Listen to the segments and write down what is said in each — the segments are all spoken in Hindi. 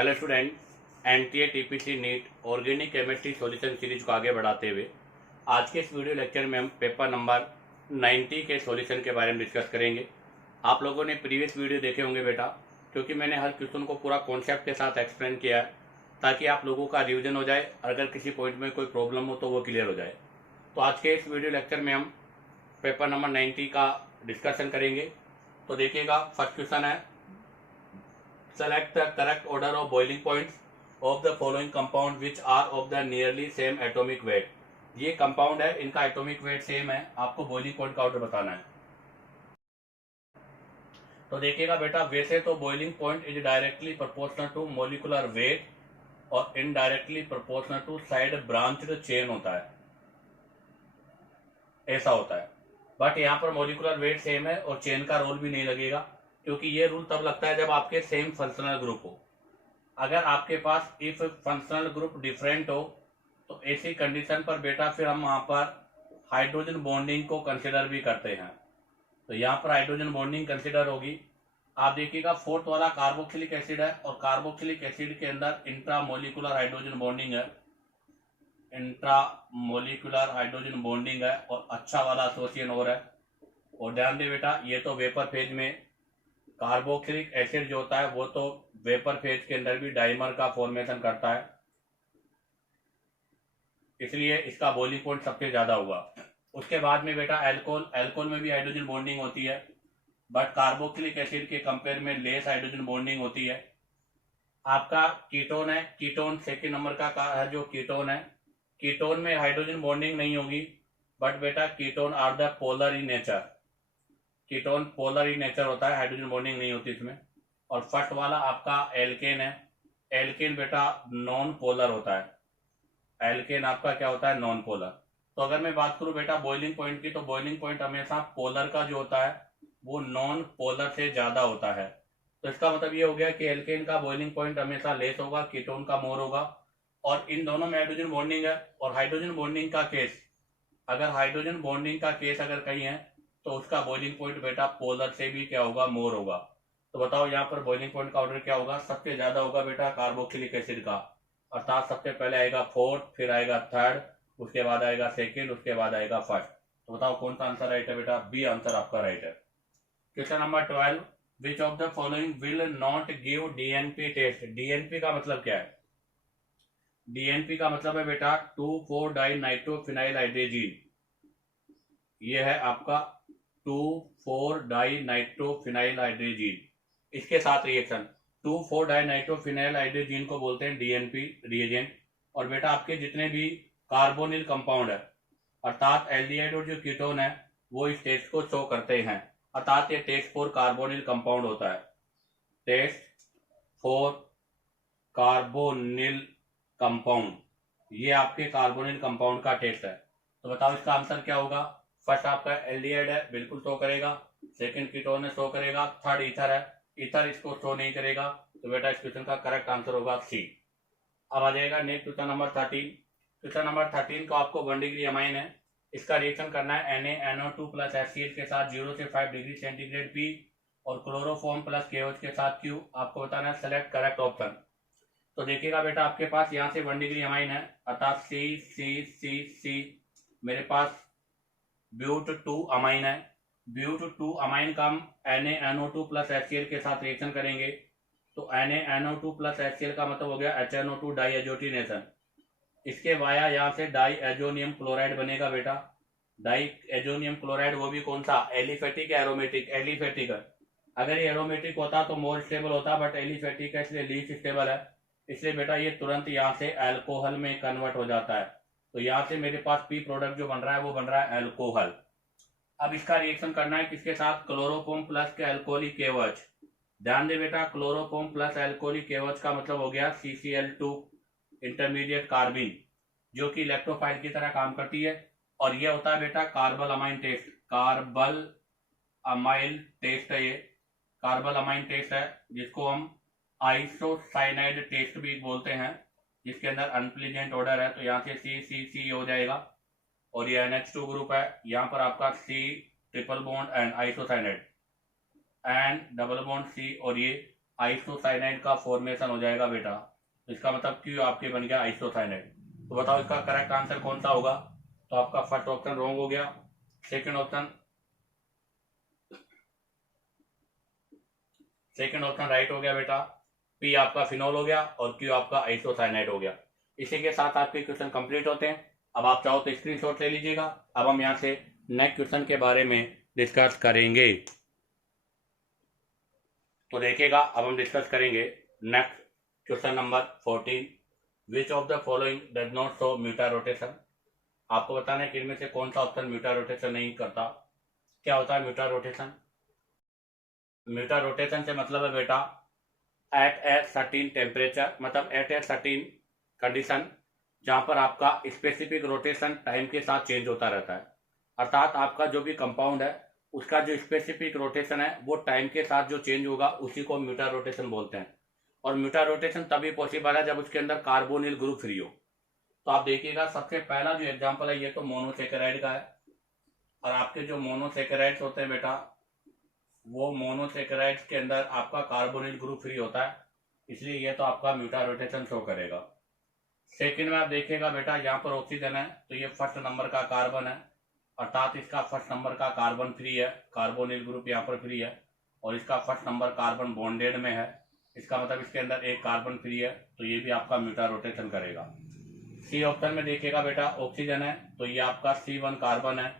Hello student, NTA TPC NEET organic chemistry solution series को आगे बढ़ाते हुए आज के इस वीडियो लेक्चर में हम पेपर नंबर 90 के सॉल्यूशन के बारे में डिस्कस करेंगे। आप लोगों ने प्रीवियस वीडियो देखे होंगे बेटा, क्योंकि मैंने हर क्वेश्चन को पूरा कॉन्सेप्ट के साथ एक्सप्लेन किया है ताकि आप लोगों का रिविजन हो जाए, अगर किसी पॉइंट में कोई प्रॉब्लम हो तो वो क्लियर हो जाए। तो आज के इस वीडियो लेक्चर में हम पेपर नंबर 90 का डिस्कशन करेंगे। तो देखिएगा, फर्स्ट क्वेश्चन है, select the correct order of boiling points of the following compound which are of the nearly same atomic weight। ये कंपाउंड है, इनका एटॉमिक वेट सेम है, आपको बॉइलिंग पॉइंट का ऑर्डर बताना है। तो देखिएगा बेटा, वैसे तो boiling point is directly proportional to molecular weight और indirectly proportional to side branched chain होता है, ऐसा होता है। बट यहाँ पर मोलिकुलर वेट सेम है और चेन का रोल भी नहीं लगेगा, क्योंकि ये रूल तब लगता है जब आपके सेम फंक्शनल ग्रुप हो। अगर आपके पास इफ फंक्शनल ग्रुप डिफरेंट हो तो ऐसी कंडीशन पर बेटा फिर हम वहां पर हाइड्रोजन बॉन्डिंग को कंसिडर भी करते हैं। तो यहाँ पर हाइड्रोजन बॉन्डिंग कंसिडर होगी। आप देखिएगा, फोर्थ वाला कार्बोक्सिलिक एसिड है और कार्बोक्सिलिक एसिड के अंदर इंट्रामोलिकुलर हाइड्रोजन बॉन्डिंग है, इंट्रामोलिकुलर हाइड्रोजन बॉन्डिंग है और अच्छा वाला एसोसिएशन और है। और ध्यान दे बेटा, ये तो वेपर फेज में कार्बोक्सिलिक एसिड जो होता है वो तो वेपर फेज के अंदर भी डाइमर का फॉर्मेशन करता है, इसलिए इसका बॉइलिंग पॉइंट सबसे ज्यादा हुआ। उसके बाद में बेटा एल्कोहल, एल्कोहल में भी हाइड्रोजन बॉन्डिंग होती है, बट कार्बोक्सिलिक एसिड के कंपेयर में लेस हाइड्रोजन बॉन्डिंग होती है। आपका कीटोन है, कीटोन सेकेंड नंबर का है जो कीटोन है। कीटोन में हाइड्रोजन बॉन्डिंग नहीं होगी, बट बेटा ketone are the polar in nature, ketone polar in nature होता है, हाइड्रोजन बॉन्डिंग नहीं होती इसमें। और फर्स्ट वाला आपका एल्केन है, एल्केन बेटा नॉन पोलर होता है, एल्केन आपका क्या होता है, नॉन पोलर। तो अगर मैं बात करूं बेटा बॉइलिंग पॉइंट की, तो बॉइलिंग पॉइंट हमेशा पोलर का जो होता है वो नॉन पोलर से ज्यादा होता है। तो इसका मतलब ये हो गया कि एल्केन का बॉइलिंग पॉइंट हमेशा लेस होगा, कीटोन का मोर होगा। और इन दोनों में हाइड्रोजन बॉन्डिंग है, और हाइड्रोजन बॉन्डिंग का केस, अगर हाइड्रोजन बॉन्डिंग का केस अगर कहीं है तो उसका बॉइलिंग पॉइंट बेटा पोलर से भी क्या होगा, मोर होगा। तो बताओ यहाँ पर बॉइलिंग पॉइंट का ऑर्डर क्या होगा, सबसे ज्यादा होगा बेटा कार्बोक्सिलिक एसिड का, अर्थात सबसे पहले आएगा फोर्थ, फिर आएगा थर्ड, उसके बाद आएगा सेकेंड, उसके बाद आएगा फर्स्ट। तो बताओ कौन सा आंसर राइट है बेटा, बी आंसर आपका राइट है। Question number 12, which of the following will not give DNP test. DNP का मतलब क्या है, डीएनपी का मतलब है बेटा 2,4 डाई नाइट्रोफिनाइल हाइड्रोजीन, ये है आपका 2,4 डाई नाइट्रोफिनाइल हाइड्रोजीन, इसके साथ रिएक्शन 2,4 डाई नाइट्रोफिनाइल हाइड्रोजीन को बोलते हैं डीएनपी रिएजेंट। और बेटा आपके जितने भी कार्बोनिल कंपाउंड है, अर्थात एल्डिहाइड और जो कीटोन है, वो इस टेस्ट को शो करते हैं, अर्थात ये टेस्ट फॉर कार्बोनिल कंपाउंड होता है, टेस्ट फॉर कार्बोनिल कंपाउंड, ये आपके कार्बोनिल कंपाउंड का टेस्ट है। तो बताओ इसका आंसर क्या होगा। फर्स्ट आपका एल्डिहाइड है, बिल्कुल शो करेगा, सेकंड कीटोन है, शो करेगा, थर्ड ईथर है, ईथर इसको शो नहीं करेगा। तो बेटा इस क्वेश्चन का करेक्ट आंसर होगा सी। अब आ जाएगा next question number 13। Question number 13 को आपको 1 डिग्री अमाइन है, इसका रिएक्शन करना है NaNO2 प्लस HCl के साथ 0 से 5 डिग्री सेंटीग्रेड P और क्लोरोफॉर्म प्लस KOH के साथ Q। आपको बताना है सेलेक्ट करेक्ट ऑप्शन। तो देखिएगा बेटा, आपके पास यहाँ से 1 डिग्री अमाइन है, अर्थात C मेरे पास ब्यूट 2 अमाइन है, ब्यूट 2 अमाइन का हम NaNO2 प्लस HCl के साथ रिएक्शन करेंगे। तो NaNO2 प्लस HCl का मतलब हो गया HNO2 डाई एजोटिनेशन, इसके वाया यहाँ से डाई एजोनियम क्लोराइड बनेगा बेटा, डाई एजोनियम क्लोराइड, वो भी कौन सा, एलिफेटिक एरोमेटिक, एलिफेटिक। अगर ये एरोमेटिक होता तो मोर स्टेबल होता, बट एलिफेटिक है इसलिए लीस्ट स्टेबल है, इसलिए बेटा ये तुरंत यहाँ से अल्कोहल में कन्वर्ट हो जाता है। तो यहाँ से मेरे पास पी प्रोडक्ट जो बन रहा है वो बन रहा है अल्कोहल। अब इसका रिएक्शन करना है किसके साथ, क्लोरोफॉर्म प्लस के अल्कोहलिक KOH। ध्यान दे बेटा, क्लोरोफॉर्म प्लस अल्कोहलिक KOH का मतलब हो गया CCl2 इंटरमीडिएट कार्बिन, जो कि इलेक्ट्रोफाइल की तरह काम करती है। और ये होता है बेटा carbyl amine test, carbyl amyl test है, ये कार्बल अमाइन टेस्ट है, जिसको हम आइसोसाइनाइड टेस्ट भी बोलते हैं, जिसके अंदर अनप्लीजेंट ऑर्डर है। तो यहाँ से C हो जाएगा, और ये NH2 ग्रुप है, यहाँ पर आपका C triple bond and isocyanide and double bond C, और ये आइसोसाइनाइड का फॉर्मेशन हो जाएगा बेटा। इसका मतलब क्यू आपके बन गया आइसोसाइनाइड। तो बताओ इसका करेक्ट आंसर कौन सा होगा? तो आपका फर्स्ट ऑप्शन रॉन्ग हो गया। सेकंड ऑप्शन राइट हो गया बेटा। पी आपका फिनॉल हो गया और क्यू आपका आइसोसाइनाइड हो गया। इसी के साथ आपके क्वेश्चन कंप्लीट होते हैं। अब आप चाहो तो स्क्रीनशॉट ले लीजिएगा। अब हम यहाँ से नेक्स्ट क्वेश्चन के बारे में डिस्कस करेंगे। तो देखिएगा, अब हम डिस्कस करेंगे next question number 14। Which of the following does not show mutarotation. आपको बताना है कि इनमें से कौन सा ऑप्शन म्यूटा रोटेशन नहीं करता। क्या होता है म्यूटा रोटेशन? म्यूटा रोटेशन से मतलब है बेटा एट ए सर्टीन टेम्परेचर, मतलब एट ए सर्टीन कंडीशन, जहां पर आपका स्पेसिफिक रोटेशन टाइम के साथ चेंज होता रहता है। अर्थात आपका जो भी कंपाउंड है उसका जो स्पेसिफिक रोटेशन है वो टाइम के साथ जो चेंज होगा उसी को म्यूटा रोटेशन बोलते हैं। और म्यूटा रोटेशन तभी पॉसिबल है जब उसके अंदर कार्बोनिल ग्रुप फ्री हो। तो आप देखिएगा, सबसे पहला जो एग्जाम्पल है ये तो मोनोसेकेराइड का है। और आपके जो मोनोसेकेराइड्स होते हैं बेटा, वो मोनोसेकेराइड्स के अंदर आपका कार्बोनिल ग्रुप फ्री होता है, इसलिए ये तो आपका म्यूटा रोटेशन शो करेगा। सेकंड में आप देखिएगा बेटा, यहाँ पर ऑक्सीजन है तो ये फर्स्ट नंबर का कार्बन है, अर्थात इसका फर्स्ट नंबर का कार्बन फ्री है, कार्बोनिल ग्रुप यहाँ पर फ्री है। और इसका फर्स्ट नंबर कार्बन बॉन्डेड में है, इसका मतलब इसके अंदर एक कार्बन फ्री है, तो ये भी आपका म्यूटा रोटेशन करेगा। सी ऑप्शन में देखिएगा बेटा, ऑक्सीजन है तो ये आपका C1 कार्बन है,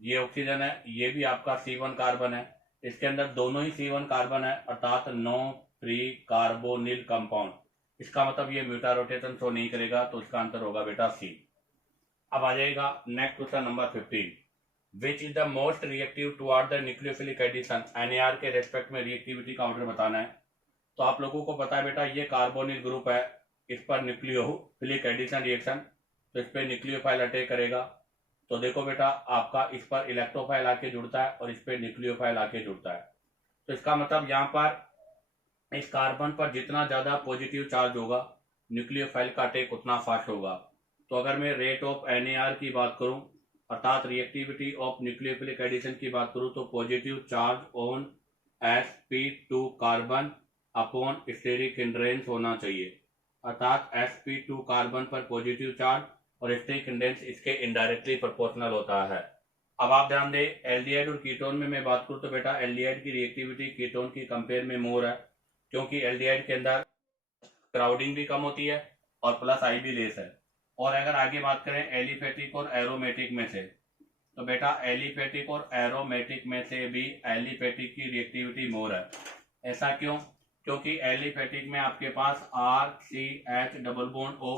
ये ऑक्सीजन है ये भी आपका C1 कार्बन है, इसके अंदर दोनों ही C1 कार्बन है, अर्थात नो फ्री कार्बोनिल कंपाउंड। इसका मतलब ये म्यूटा रोटेशन शो नहीं करेगा, तो इसका आंसर होगा बेटा सी। अब आ जाएगा next question number 15। Which is the most reactive toward the nucleophilic addition. NAR के रेस्पेक्ट में रिएक्टिविटी का ऑर्डर बताना है। तो आप लोगों को पता है बेटा, ये कार्बोनिल ग्रुप है, इस पर न्यूक्लियोफिलिक एडिशन रिएक्शन, तो इस पर न्यूक्लियोफाइल अटैक करेगा। तो देखो बेटा, आपका इस पर इलेक्ट्रोफाइल आके जुड़ता है और इस पर न्यूक्लियोफाइल आके जुड़ता है। तो इसका मतलब यहाँ पर इस कार्बन पर जितना ज्यादा पॉजिटिव चार्ज होगा, न्यूक्लियोफाइल का अटैक उतना फास्ट होगा। तो अगर मैं रेट ऑफ NAR की बात करूं, अर्थात रिएक्टिविटी ऑफ न्यूक्लियोफिलिक एडिशन की बात करूं, तो positive charge on sp2 carbon upon steric hindrance होना चाहिए। अर्थात sp2 कार्बन पर पॉजिटिव चार्ज और स्टेरिक हिंड्रेंस इसके इनडायरेक्टली प्रोपोर्शनल होता है। अब आप ध्यान दें, एल्डिहाइड और कीटोन में मैं बात करूं तो बेटा एल्डिहाइड की रिएक्टिविटी कीटोन की कंपेयर में मोर है, क्योंकि एल्डिहाइड के अंदर क्राउडिंग भी कम होती है और प्लस आई भी लेस है। और अगर आगे बात करें एलिफेटिक और एरोमेटिक में से, तो बेटा एलिफेटिक और एरोमेटिक में से भी एलिफेटिक की रिएक्टिविटी मोर है। ऐसा क्यों? क्योंकि एलिफेटिक में आपके पास RCH डबल बॉन्ड O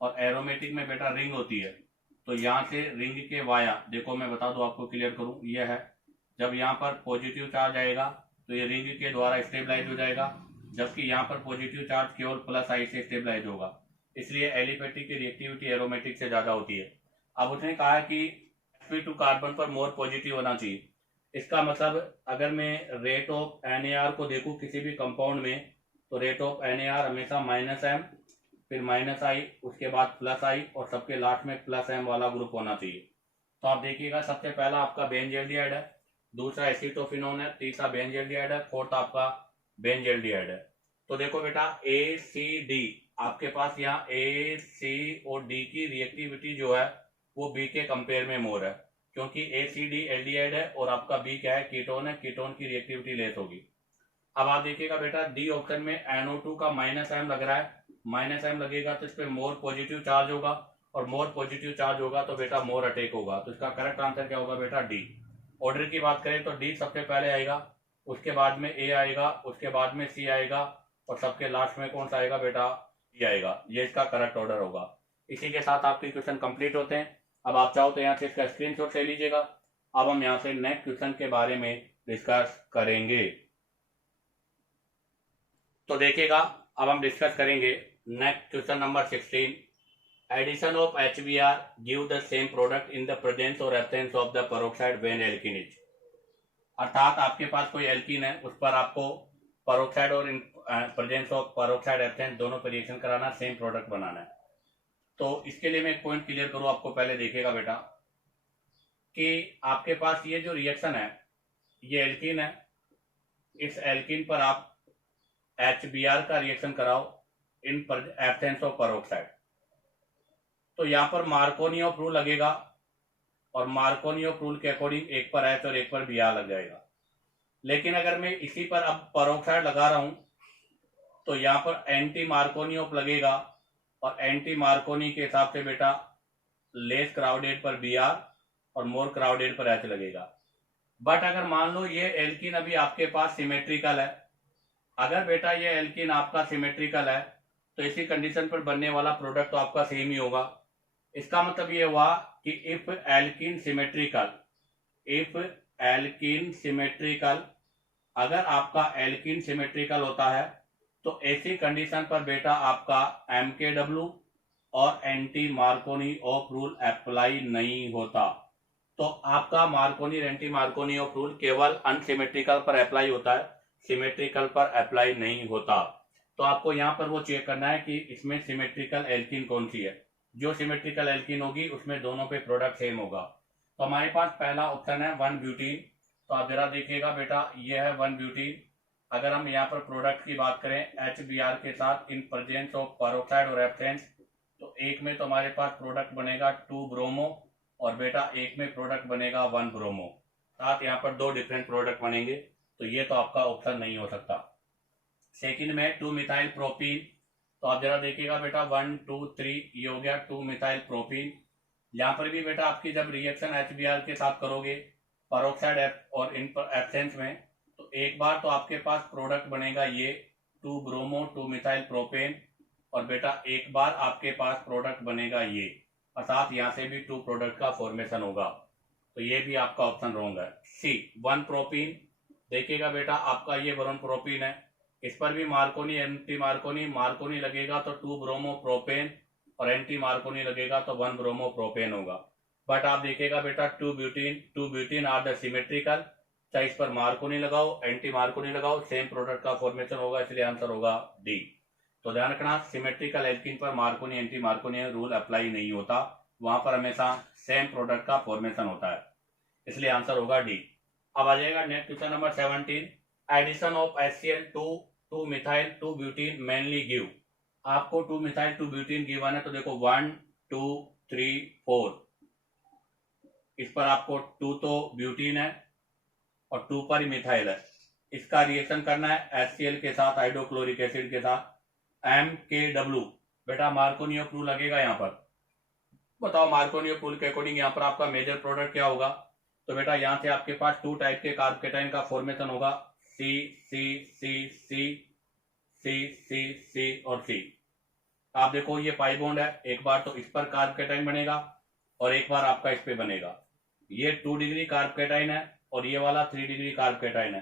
और एरोमेटिक में बेटा रिंग होती है। तो यहाँ से रिंग के वाया, देखो मैं बता दूं आपको, क्लियर करूं, यह है जब यहाँ पर पॉजिटिव चार्ज आएगा तो ये रिंग के द्वारा स्टेबलाइज हो जाएगा, जबकि यहाँ पर पॉजिटिव चार्ज केवल प्लस आई से स्टेबलाइज होगा। इसलिए एलिफेटिक की रिएक्टिविटी एरोमेटिक से ज्यादा होती है। अब उसने कहा कि sp2 कार्बन पर मोर पॉजिटिव होना चाहिए। इसका मतलब अगर मैं रेट ऑफ NAR को देखूं किसी भी कंपाउंड में, तो रेट ऑफ NAR हमेशा -m, फिर -i, उसके बाद +i और सबके लास्ट में +m वाला ग्रुप होना चाहिए। तो आप देखिएगा, सबसे पहला आपका बेंजील्डिहाइड है, दूसरा एसीटोफिनोन है, तीसरा बेंजील्डिहाइड है, फोर्थ आपका बेंजील्डिहाइड है। तो देखो बेटा ACD, आपके पास यहाँ A, C और D की रिएक्टिविटी जो है वो B के कंपेयर में मोर है, क्योंकि ACD एल्डिहाइड है और आपका B क्या है, कीटोन है, कीटोन की रिएक्टिविटी लेस होगी। अब आप देखिएगा बेटा, डी ऑप्शन में NO2 का -m लग रहा है, -m लगेगा तो इस पर मोर पॉजिटिव चार्ज होगा, और मोर पॉजिटिव चार्ज होगा तो बेटा मोर अटैक होगा। तो इसका करेक्ट आंसर क्या होगा बेटा, डी। ऑर्डर की बात करें तो डी सबसे पहले आएगा, उसके बाद में A आएगा, उसके बाद में C आएगा और सबके लास्ट में कौन सा आएगा बेटा, E आएगा। ये इसका करेक्ट ऑर्डर होगा। इसी के साथ आपके क्वेश्चन कंप्लीट होते हैं। अब आप चाहो तो यहाँ से इसका स्क्रीनशॉट ले लीजिएगा। अब हम यहाँ से नेक्स्ट क्वेश्चन के बारे में डिस्कस करेंगे। तो देखिएगा, अब हम डिस्कस करेंगे next question number 16। Addition of HBr give the same product in the presence और absence of the peroxide when alkene is. अर्थात आपके पास कोई एल्कीन है, उस पर आपको पेरोक्साइड और प्रेजेंस ऑफ पेरोक्साइड एब्सेंस दोनों पर रिएक्शन कराना, सेम प्रोडक्ट बनाना है। तो इसके लिए मैं एक पॉइंट क्लियर करूं आपको, पहले देखिएगा बेटा कि आपके पास ये जो रिएक्शन है, ये एल्कीन है, इस एल्कीन पर आप HBr का रिएक्शन कराओ इन एब्सेंस ऑफ पेरोक्साइड, तो यहाँ पर मार्कोनी ऑफ रूल लगेगा और मार्कोनी ऑफ रूल के अकॉर्डिंग एक पर H और एक पर Br लग जाएगा। लेकिन अगर मैं इसी पर अब पेरोक्साइड लगा रहा हूं तो यहाँ पर एंटी मार्कोनी ऑफ लगेगा और एंटी मार्कोनी के हिसाब से बेटा लेस क्राउडेड पर Br और मोर क्राउडेड पर H लगेगा। बट अगर मान लो ये एल्कीन अभी आपके पास सिमेट्रिकल है, अगर बेटा ये एल्कीन आपका सिमेट्रिकल है तो इसी कंडीशन पर बनने वाला प्रोडक्ट तो आपका सेम ही होगा। इसका मतलब ये हुआ कि इफ एल्कीन सिमेट्रिकल, अगर आपका एल्कीन सिमेट्रिकल होता है तो ऐसी कंडीशन पर बेटा आपका MKW और anti Markovnikov of rule apply नहीं होता। तो आपका Markovnikov anti Markovnikov of rule केवल अनसिमेट्रिकल पर अप्लाई होता है, सिमेट्रिकल पर अप्लाई नहीं होता। तो आपको यहाँ पर वो चेक करना है कि इसमें सिमेट्रिकल एल्कीन कौन सी है। जो सिमेट्रिकल एल्कीन होगी उसमें दोनों पे प्रोडक्ट सेम होगा। तो हमारे पास पहला ऑप्शन है 1-ब्यूटीन। तो आप जरा देखिएगा बेटा, ये है 1-ब्यूटीन। अगर हम यहाँ पर प्रोडक्ट की बात करें HBr के साथ इन प्रेजेंस ऑफ पेरोक्साइड और एब्सेंस, तो एक में तो हमारे पास प्रोडक्ट बनेगा 2-ब्रोमो और बेटा एक में प्रोडक्ट बनेगा 1-ब्रोमो। साथ यहाँ पर दो डिफरेंट प्रोडक्ट बनेंगे, तो ये तो आपका ऑप्शन नहीं हो सकता। सेकंड में 2-मिथाइल प्रोपीन। तो आप जरा देखिएगा बेटा 1 2 3, ये हो गया 2-मिथाइल प्रोपीन। यहाँ पर भी बेटा आपकी जब रिएक्शन HBr के साथ करोगे पेरोक्साइड और इन एब्सेंस में, तो एक बार तो आपके पास प्रोडक्ट बनेगा ये 2-ब्रोमो 2-मिथाइल प्रोपेन और बेटा एक बार आपके पास प्रोडक्ट बनेगा ये, अर्थात यहाँ से भी 2 प्रोडक्ट का फॉर्मेशन होगा। तो ये भी आपका ऑप्शन रॉन्ग है। सी 1-प्रोपीन। देखिएगा बेटा आपका ये 1-प्रोपीन है, इस पर भी मार्कोनी एंटी मार्कोनी लगेगा तो 2-ब्रोमो प्रोपेन और एंटी मार्कोनी लगेगा तो 1-ब्रोमो प्रोपेन होगा। बट आप देखिएगा बेटा 2 ब्यूटीन आर द सिमेट्रिकल, चाहे इस पर मार्कोनी लगाओ एंटी मार्कोनी लगाओ सेम प्रोडक्ट का फॉर्मेशन होगा, इसलिए आंसर होगा डी। तो ध्यान रखना, सिमेट्रिकल एल्कीन पर Markovnikov anti Markovnikov rule apply नहीं होता, वहां पर हमेशा सेम प्रोडक्ट का फॉर्मेशन होता है, इसलिए आंसर होगा डी। अब आ जाएगा next question number 17। Addition of HCl to two methyl two butene mainly give. आपको 2-मिथाइल 2-ब्यूटीन गिवन है, तो देखो 1 2 3 4, इस पर आपको 2 तो ब्यूटीन है और 2 पर ही मिथाइल है। इसका रिएक्शन करना है HCl के साथ हाइड्रोक्लोरिक एसिड के साथ MKW। बेटा मार्कोनी ऑफ रूल लगेगा यहाँ पर, बताओ मार्कोनी ऑफ रूल के अकॉर्डिंग यहाँ पर आपका मेजर प्रोडक्ट क्या होगा। तो बेटा यहाँ से आपके पास 2 टाइप के कार्बोकेटाइन का फॉर्मेशन होगा, C C C C C C C और C। आप देखो ये पाई बॉन्ड है, एक बार तो इस पर कार्बोकेटाइन बनेगा और एक बार आपका इस पे बनेगा। ये 2 डिग्री कार्बोकेटाइन है और ये वाला 3 डिग्री कार्बोकेटाइन है।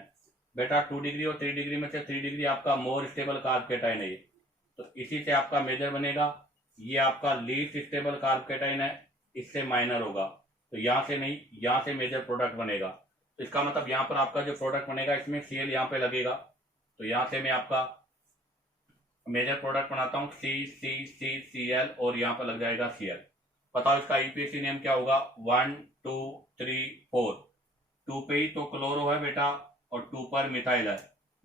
बेटा 2 डिग्री और 3 डिग्री में से 3 डिग्री आपका मोर स्टेबल कार्बोकेटाइन है, तो इसी से आपका मेजर बनेगा। ये आपका लीस्ट स्टेबल कार्बोकेटाइन है, इससे माइनर होगा, तो यहाँ से नहीं, यहाँ से मेजर प्रोडक्ट बनेगा। तो इसका मतलब यहाँ पर आपका जो प्रोडक्ट बनेगा इसमें Cl यहाँ पे लगेगा, तो यहाँ से मैं आपका मेजर प्रोडक्ट बनाता हूँ CCCCl और यहाँ पर लग जाएगा Cl। बताओ इसका ईपीएसी नेम क्या होगा। 1 2 3 4, 2 पे ही तो क्लोरो है बेटा और 2 पर मिथाइल है,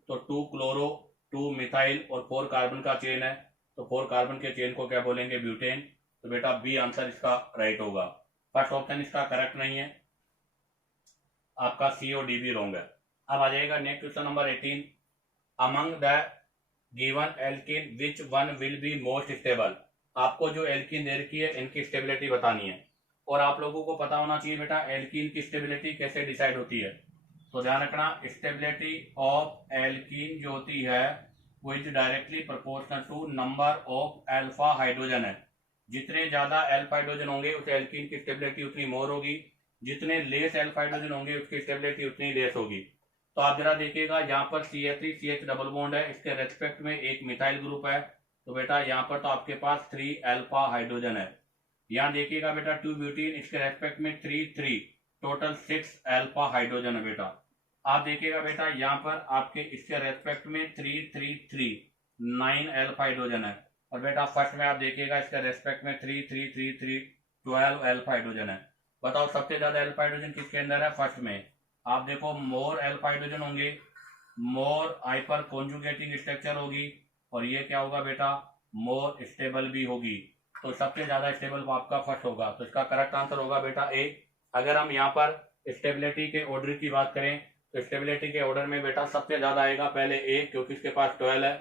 तो 2 क्लोरो 2 मिथाइल और 4 कार्बन का चेन है, तो 4 कार्बन के चेन को क्या बोलेंगे, ब्यूटेन। तो बेटा बी आंसर इसका राइट होगा। फर्स्ट ऑप्शन इसका करेक्ट नहीं है, आपका सी और डी भी रॉन्ग है। अब आ जाएगा next question number 18। Among the given alkene which one will be most stable. आपको जो एल्कीन दे रखी है इनकी स्टेबिलिटी बतानी है, और आप लोगों को पता होना चाहिए बेटा एल्कीन की स्टेबिलिटी कैसे डिसाइड होती है। तो ध्यान रखना, स्टेबिलिटी ऑफ एल्कीन जो होती है वो is directly proportional to number of alpha hydrogen है। जितने ज्यादा अल्फा हाइड्रोजन होंगे उस एल्कीन की स्टेबिलिटी उतनी मोर होगी, जितने लेस अल्फा हाइड्रोजन होंगे उसकी स्टेबिलिटी उतनी लेस होगी। तो आप जरा देखिएगा यहाँ पर CH3 CH डबल बॉन्ड है, इसके रेस्पेक्ट में एक मिथाइल ग्रुप है, तो बेटा यहाँ पर तो आपके पास 3 अल्फा हाइड्रोजन है। यहाँ देखिएगा बेटा 2 ब्यूटीन, इसके रेस्पेक्ट में 3 3, टोटल 6 अल्फा हाइड्रोजन है बेटा। आप देखिएगा बेटा यहाँ पर आपके इसके रेस्पेक्ट में 3 3 3, 9 अल्फा हाइड्रोजन है, और बेटा फर्स्ट में आप देखिएगा इसके रेस्पेक्ट में 3 3 3 3, 12 अल्फा हाइड्रोजन है। बताओ सबसे ज्यादा अल्फा हाइड्रोजन किसके अंदर है, फर्स्ट में। आप देखो मोर अल्फा हाइड्रोजन होंगे मोर हाइपर कॉन्जुगेटिंग स्ट्रक्चर होगी, और ये क्या होगा बेटा, मोर स्टेबल भी होगी। तो सबसे ज्यादा स्टेबल आपका फर्स्ट होगा, तो इसका करेक्ट आंसर होगा बेटा ए। अगर हम यहाँ पर स्टेबिलिटी के ऑर्डर की बात करें तो स्टेबिलिटी के ऑर्डर में बेटा सबसे ज्यादा आएगा पहले ए, क्योंकि इसके पास 12 है,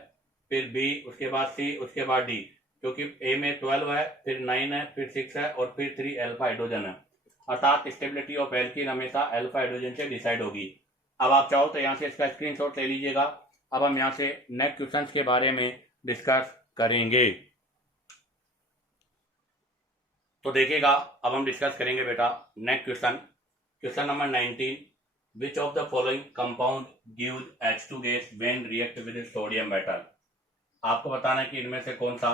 फिर बी, उसके बाद सी, उसके बाद डी, क्योंकि ए में 12 है, फिर 9 है, फिर 6 है, और फिर 3 अल्फा हाइड्रोजन है। अर्थात स्टेबिलिटी ऑफ एल्कीन हमेशा अल्फा हाइड्रोजन से डिसाइड होगी। अब आप चाहो तो यहाँ से इसका स्क्रीनशॉट ले लीजिएगा। अब हम यहाँ से नेक्स्ट क्वेश्चन के बारे में डिस्कस करेंगे। तो देखिएगा, अब हम डिस्कस करेंगे बेटा next question, question number 19, which of the following compound gives H2 gas when react with sodium metal. आपको बताना है कि इनमें से कौन सा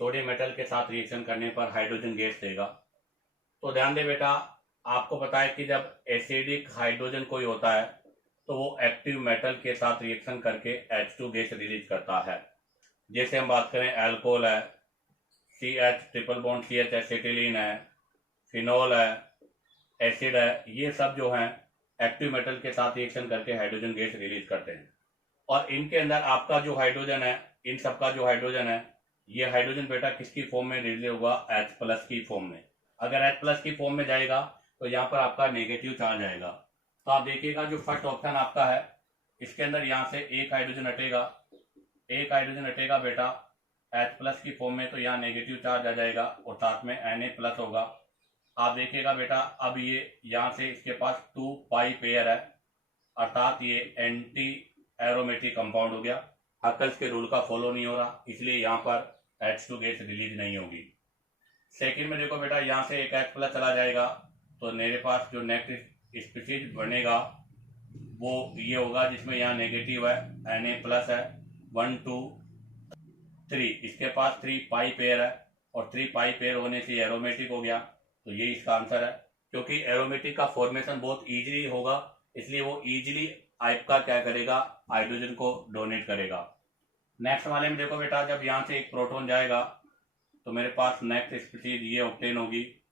सोडियम मेटल के साथ रिएक्शन करने पर हाइड्रोजन गैस देगा। तो ध्यान दे बेटा, आपको पता है कि जब एसिडिक हाइड्रोजन कोई होता है तो वो एक्टिव मेटल के साथ रिएक्शन करके H2 गैस रिलीज करता है। जैसे हम बात करें अल्कोहल है, CH triple bond CH acetylene है, फिनॉल है, एसिड है, ये सब जो हैं एक्टिव मेटल के साथ रिएक्शन करके हाइड्रोजन गैस रिलीज करते हैं। और इनके अंदर आपका जो हाइड्रोजन है, इन सबका जो हाइड्रोजन है, ये हाइड्रोजन बेटा किसकी फॉर्म में रिलीज होगा, H+ की फॉर्म में। अगर H+ की फॉर्म में जाएगा तो यहाँ पर आपका नेगेटिव चार्ज आएगा। तो आप देखिएगा जो फर्स्ट ऑप्शन आपका है, इसके अंदर यहाँ से एक हाइड्रोजन हटेगा, एक हाइड्रोजन हटेगा बेटा H+ की फॉर्म में, तो यहाँ नेगेटिव चार्ज आ जाएगा और साथ में Na+ होगा। आप देखिएगा बेटा, अब ये यहाँ से इसके पास 2 पाई पेयर है, अर्थात ये एंटी एरोमेटिक कंपाउंड हो गया। हकल्स के रूल का फॉलो नहीं हो रहा, इसलिए यहाँ पर H2 गैस रिलीज नहीं होगी। सेकंड में देखो बेटा, यहाँ से एक H+ चला जाएगा, तो मेरे पास जो नेक्स्ट स्पीशीज बनेगा वो ये होगा जिसमें यहाँ नेगेटिव है, Na+ है, 1 2 3, इसके पास 3 पाई पेयर है, और 3 पाई पेयर होने से एरोमेटिक हो गया। तो ये इसका आंसर है, क्योंकि एरोमेटिक का फॉर्मेशन बहुत इजीली होगा, इसलिए वो इजीली आपका क्या करेगा, हाइड्रोजन को डोनेट करेगा। नेक्स्ट वाले में देखो बेटा, जब यहाँ से एक प्रोटॉन जाएगा तो मेरे पास नेक्स्ट स्पीशीज ये ऑब्टेन होगी,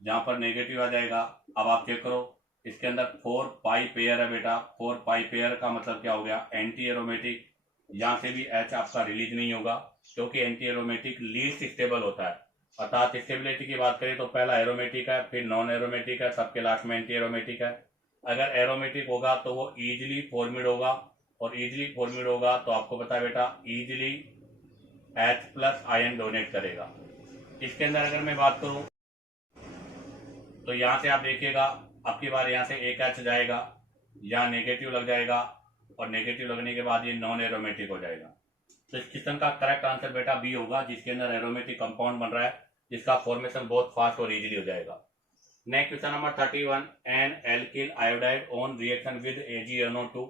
जहां पर नेगेटिव आ जाएगा। अब आप चेक करो, इसके अंदर 4 पाई पेयर है बेटा, 4 पाई पेयर का मतलब क्या हो गया, एंटी एरोमेटिक। यहाँ से भी H आपका रिलीज नहीं होगा, क्योंकि एंटी एरोमेटिक लीस्ट स्टेबल होता है। अर्थात स्टेबिलिटी की बात करें तो पहला एरोमेटिक है, फिर नॉन एरोमेटिक है, सबके लास्ट में एंटी एरोमेटिक है। अगर एरोमेटिक होगा तो वो इजिली फॉर्मिड होगा, और इजिली फॉर्मिड होगा तो आपको पता है बेटा इजिली H+ आयन डोनेट करेगा। इसके अंदर अगर मैं बात करूं तो यहाँ से आप देखिएगा, अब की बार यहाँ से एक H जाएगा, यहाँ नेगेटिव लग जाएगा, और नेगेटिव लगने के बाद ये नॉन एरोमेटिक हो जाएगा। तो इस क्वेश्चन का करेक्ट आंसर बेटा बी होगा, जिसके अंदर एरोमेटिक कंपाउंड बन रहा है, जिसका फॉर्मेशन बहुत फास्ट और इजीली हो जाएगा। Next question number 31, an alkyl iodide on reaction with AgNO2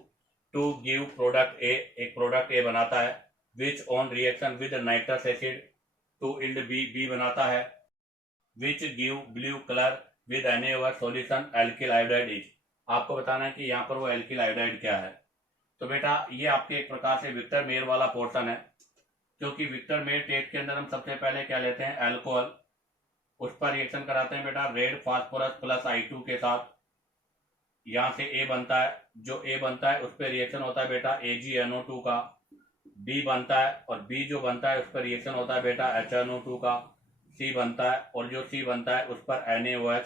to give product A, एक प्रोडक्ट ए बनाता है, which on reaction with nitrous acid to yield B बनाता है, which give blue colour with NaOH solution alkyl iodide is. आपको बताना है कि यहाँ पर वो एल्किल आयोडाइड क्या है। तो बेटा ये आपके एक प्रकार से विक्टर मेयर वाला पोर्शन है, क्योंकि विक्टर मेयर टेस्ट के अंदर हम सबसे पहले क्या लेते हैं, अल्कोहल, उस पर रिएक्शन कराते हैं बेटा रेड फास्फोरस प्लस I2 के साथ। यहाँ से ए बनता है, जो ए बनता है उस पर रिएक्शन होता है बेटा AgNO2 का, बी बनता है, और बी जो बनता है उस पर रिएक्शन होता है बेटा HNO2 का, सी बनता है, और जो सी बनता है उस पर NaOH,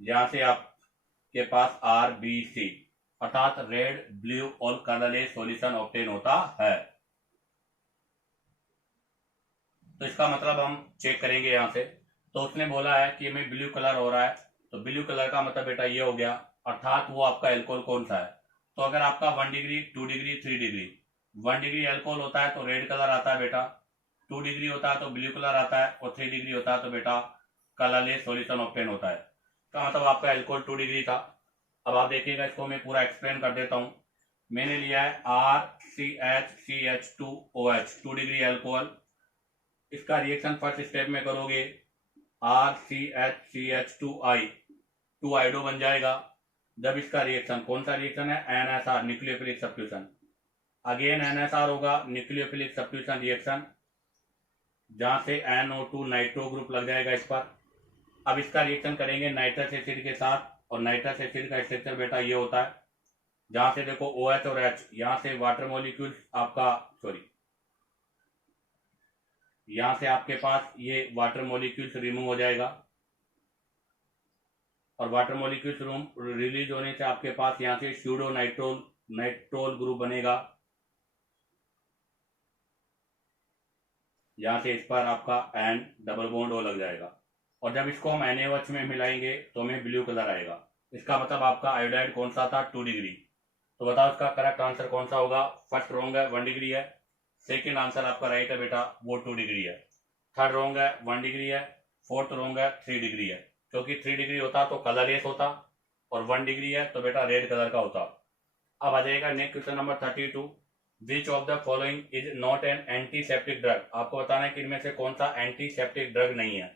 यहाँ से आपके पास RBC, अर्थात रेड ब्लू और कलरलेस सॉल्यूशन ऑब्टेन होता है। तो इसका मतलब हम चेक करेंगे यहाँ से, तो उसने बोला है कि हमें ब्लू कलर हो रहा है, तो ब्लू कलर का मतलब बेटा ये हो गया, अर्थात वो आपका एल्कोहल कौन सा है। तो अगर आपका 1 degree 2 degree 3 degree, 1 degree alcohol होता है तो रेड कलर आता है बेटा, 2 डिग्री होता है तो ब्लू कलर आता है, और 3 डिग्री होता है तो बेटा कलरलेस सॉल्यूशन ऑब्टेन होता है। तो मतलब आपका एल्कोहल 2 डिग्री था। अब आप देखिएगा, इसको मैं पूरा एक्सप्लेन कर देता हूं। मैंने लिया है RCH2OH 2 डिग्री एल्कोहल, इसका रिएक्शन फर्स्ट स्टेप में करोगे RCHCH2I 2 आइडो बन जाएगा। जब इसका रिएक्शन कौन सा रिएक्शन है, NSR nucleophilic substitution, again NSR होगा न्यूक्लियोफिलिक सब्स्टिट्यूशन रिएक्शन, जहां से NO2 नाइट्रो ग्रुप लग जाएगा इस पर। अब इसका रिएक्शन करेंगे नाइट्रस एसिड के साथ, और नाइट्रस एसिड का स्ट्रक्चर बेटा ये होता है, जहां से देखो OH और H, यहां से वाटर मॉलिक्यूल्स आपका यहां से आपके पास ये वाटर मॉलिक्यूल्स रिमूव हो जाएगा, और वाटर मॉलिक्यूल्स रिलीज होने से आपके पास यहां से स्यूडो नाइट्रोल ग्रुप बनेगा। यहां से इस पर आपका एन डबल बॉन्ड ओ लग जाएगा, और जब इसको हम NaOH में मिलाएंगे तो हमें ब्लू कलर आएगा। इसका मतलब आपका आयोडाइड कौन सा था, 2 डिग्री। तो बताओ इसका करेक्ट आंसर कौन सा होगा। फर्स्ट रॉन्ग है, 1 डिग्री है। सेकेंड आंसर आपका राइट है बेटा, वो 2 डिग्री है। थर्ड रॉन्ग है, 1 डिग्री है। फोर्थ रॉन्ग है, 3 डिग्री है। क्योंकि 3 डिग्री होता तो कलरलेस होता, और 1 डिग्री है तो बेटा रेड कलर का होता। अब आ जाएगा next question number 32। Which of the following is not an antiseptic drug. आपको बताना है कि इनमें से कौन सा एंटीसेप्टिक ड्रग नहीं है।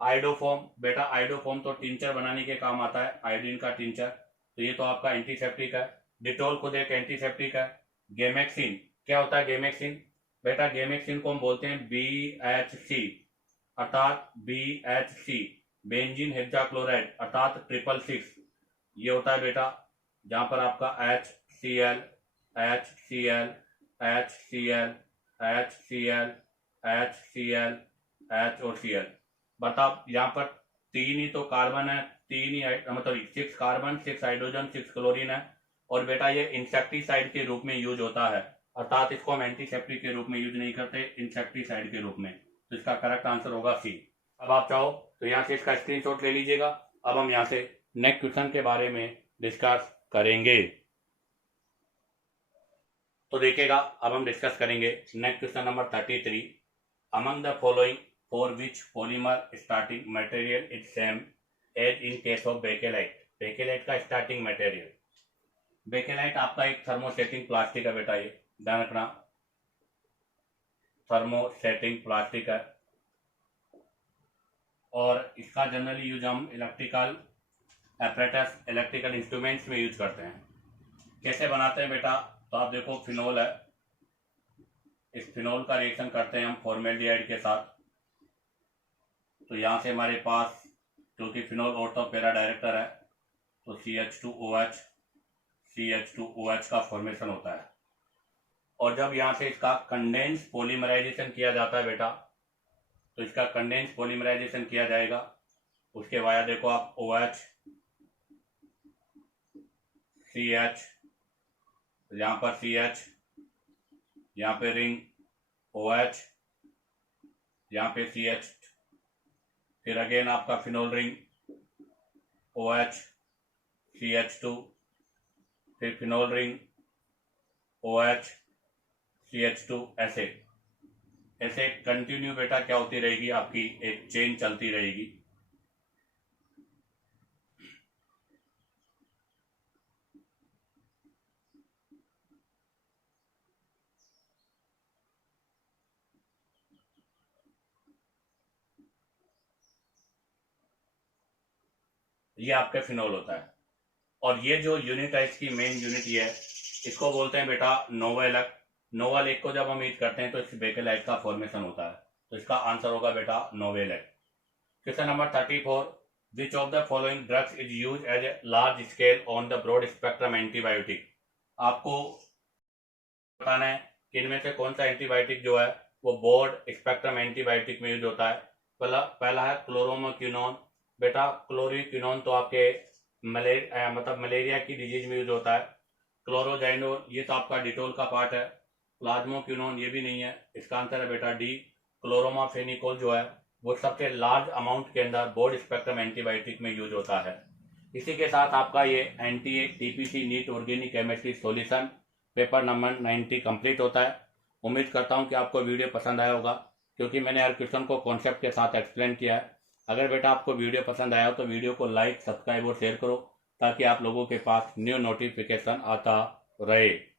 आइडोफोम, बेटा आइडोफोम तो टिंचर बनाने के काम आता है, आयोडीन का टिंचर, तो ये तो आपका एंटीसेप्टिक है। डिटोल खुद एक एंटीसेप्टिक है। गेमेक्सिन, क्या होता है गेमेक्सिन, बेटा गेमेक्सिन को हम बोलते हैं BHC, अर्थात BHC बेंजीन हेक्साक्लोराइड अर्थात 666, ये होता है बेटा, जहां पर आपका HCl HCl HCl HCl HCl H और Cl, बताओ यहाँ पर 3 ही तो कार्बन है, 3 ही मतलब 6 कार्बन 6 हाइड्रोजन 6 क्लोरीन है, और बेटा ये इंसेक्टिसाइड के रूप में यूज होता है, अर्थात इसको हम एंटीसेप्टिक के रूप में यूज नहीं करते, इंसेक्टिसाइड के रूप में। तो इसका करेक्ट आंसर होगा सी। अब आप चाहो तो यहाँ से इसका स्क्रीनशॉट ले लीजिएगा। अब हम यहाँ से नेक्स्ट क्वेश्चन के बारे में डिस्कस करेंगे। तो देखिएगा, अब हम डिस्कस करेंगे next question number 33। Among the following for which polymer starting material is same as in case of bakelite. Bakelite का स्टार्टिंग मटेरियल, बेकेलाइट आपका एक थर्मोसेटिंग प्लास्टिक है बेटा, ये ध्यान रखना, थर्मोसेटिंग प्लास्टिक है, और इसका जनरली यूज हम इलेक्ट्रिकल एपरेटस इलेक्ट्रिकल इंस्ट्रूमेंट्स में यूज करते हैं। कैसे बनाते हैं बेटा, तो आप देखो फिनोल है, इस फिनोल का रिएक्शन करते हैं हम फॉर्मेल्डिहाइड के साथ, तो यहाँ से हमारे पास क्योंकि फिनोल ऑर्थो पैरा डायरेक्टर है तो CH2OH का फॉर्मेशन होता है, और जब यहाँ से इसका कंडेंस पॉलीमराइजेशन किया जाता है बेटा, तो इसका कंडेंस पॉलीमराइजेशन किया जाएगा, उसके बाद देखो आप OH CH, यहाँ पर CH, यहाँ पे रिंग OH, यहाँ पे CH, फिर अगेन आपका फिनोल रिंग OH CH2, फिर फिनोल रिंग OH CH2, ऐसे ऐसे कंटिन्यू बेटा क्या होती रहेगी, आपकी एक चेन चलती रहेगी। ये आपका फिनोल होता है, और ये जो यूनिट है इसकी मेन यूनिट ये है, इसको बोलते हैं बेटा नोवेलक। नोवेलक को जब हम यूज करते हैं तो इस बेकेलाइट का फॉर्मेशन होता है, तो इसका आंसर होगा बेटा नोवेलक। Question number 34। Which of the following drugs is use as a large scale on the broad spectrum antibiotic. आपको बताना है कि इनमें से कौन सा एंटीबायोटिक जो है वो ब्रॉड स्पेक्ट्रम एंटीबायोटिक में यूज होता है। पहला है क्लोरोमोक्विनोन, बेटा क्लोरोक्विनोन तो आपके मलेरिया की डिजीज में यूज होता है। क्लोरोजाइनोल ये तो आपका डिटोल का पार्ट है। प्लाज्मोक्विनोन ये भी नहीं है, इसका आंसर है बेटा डी। क्लोरोमाफेनिकोल जो है वो सबसे लार्ज अमाउंट के अंदर ब्रॉड स्पेक्ट्रम एंटीबायोटिक में यूज होता है। इसी के साथ आपका ये NTA TPC NEET organic chemistry solution paper number 90 complete होता है। उम्मीद करता हूँ कि आपको वीडियो पसंद आया होगा, क्योंकि मैंने हर क्वेश्चन को कॉन्सेप्ट के साथ एक्सप्लेन किया है। अगर बेटा आपको वीडियो पसंद आया हो तो वीडियो को लाइक सब्सक्राइब और शेयर करो, ताकि आप लोगों के पास न्यू नोटिफिकेशन आता रहे।